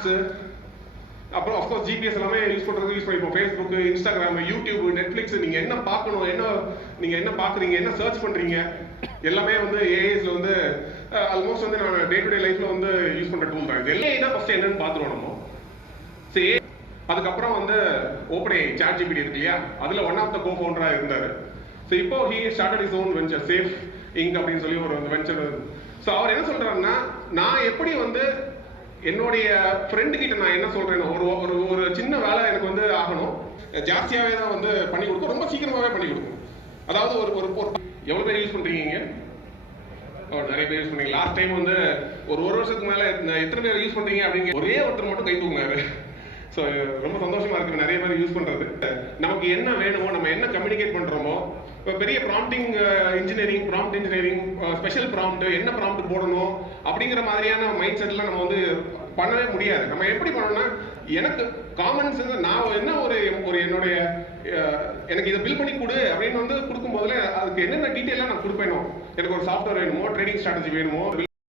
Maps, அப்புறம் of course GPS எல்லாமே use பண்ணிப்போம். ஃபேஸ்புக், இன்ஸ்டாகிராம், யூடியூப், நெட்ஃபிளிக்ஸ், நீங்க என்ன பார்க்கணும், நீங்க என்ன பார்க்குறீங்க, என்ன சர்ச் பண்றீங்க, எல்லாமே வந்து ஏஐஸ்ல வந்து ஆல்மோஸ்ட் வந்து நான் டே டு டே லைஃப்ல வந்து யூஸ் பண்ற டூல் தான். ஏஐ தான் ஃபர்ஸ்ட் என்னன்னு பார்த்துருவோம் நம்ம. சரி, அதுக்கப்புறம் வந்து ஓப்பன் சாட் ஜிபிடி இருக்கு இல்லையா, அதுல ஒன் ஆஃப் த கோ ஃபவுண்டரா இருந்தாரு. ஸோ இப்போ he started his own venture, Safe Inc அப்படின்னு சொல்லி ஒரு வெஞ்சர். ஸோ அவர் என்ன சொல்றாருன்னா, நான் எப்படி வந்து என்னுடைய ஃப்ரெண்டு கிட்ட நான் என்ன சொல்றேன், ஒரு சின்ன வேலை எனக்கு வந்து ஆகணும், ஜாஸ்தியாவே தான் வந்து பண்ணி கொடுக்கும், ரொம்ப சீக்கிரமாவே பண்ணி கொடுக்கும். அதாவது ஒரு எவ்வளவு பேர் யூஸ் பண்றீங்க? நிறைய பேர் யூஸ் பண்ணீங்க. லாஸ்ட் டைம் வந்து ஒரு வருஷத்துக்கு மேல எத்தனை பேர் யூஸ் பண்றீங்க அப்படிங்க ஒரே ஒருத்தர் மட்டும் கை தூங்கினாரு. ஸோ ரொம்ப சந்தோஷமா இருக்கு நிறைய பேர் யூஸ் பண்றது. நமக்கு என்ன வேணுமோ, நம்ம என்ன கம்யூனிகேட் பண்றோமோ, இப்போ பெரிய ப்ராம்ப்டிங் இன்ஜினியரிங், ஸ்பெஷல் ப்ராம்ப்ட், என்ன ப்ராம்ப்ட் போடணும் அப்படிங்கிற மாதிரியான மைண்ட் செட்லாம் நம்ம வந்து பண்ணவே முடியாது. நம்ம எப்படி பண்ணணும்னா, எனக்கு காமன் சென்ஸ், நான் என்ன ஒரு என்னுடைய எனக்கு இதை பில் பண்ணி கொடு அப்படின்னு வந்து கொடுக்கும் போதுல அதுக்கு என்னென்ன டீட்டெயிலாக நான் கொடுப்பேனோ, எனக்கு ஒரு சாஃப்ட்வேர் வேணுமோ, ட்ரேடிங் ஸ்ட்ராட்டஜி வேணுமோ,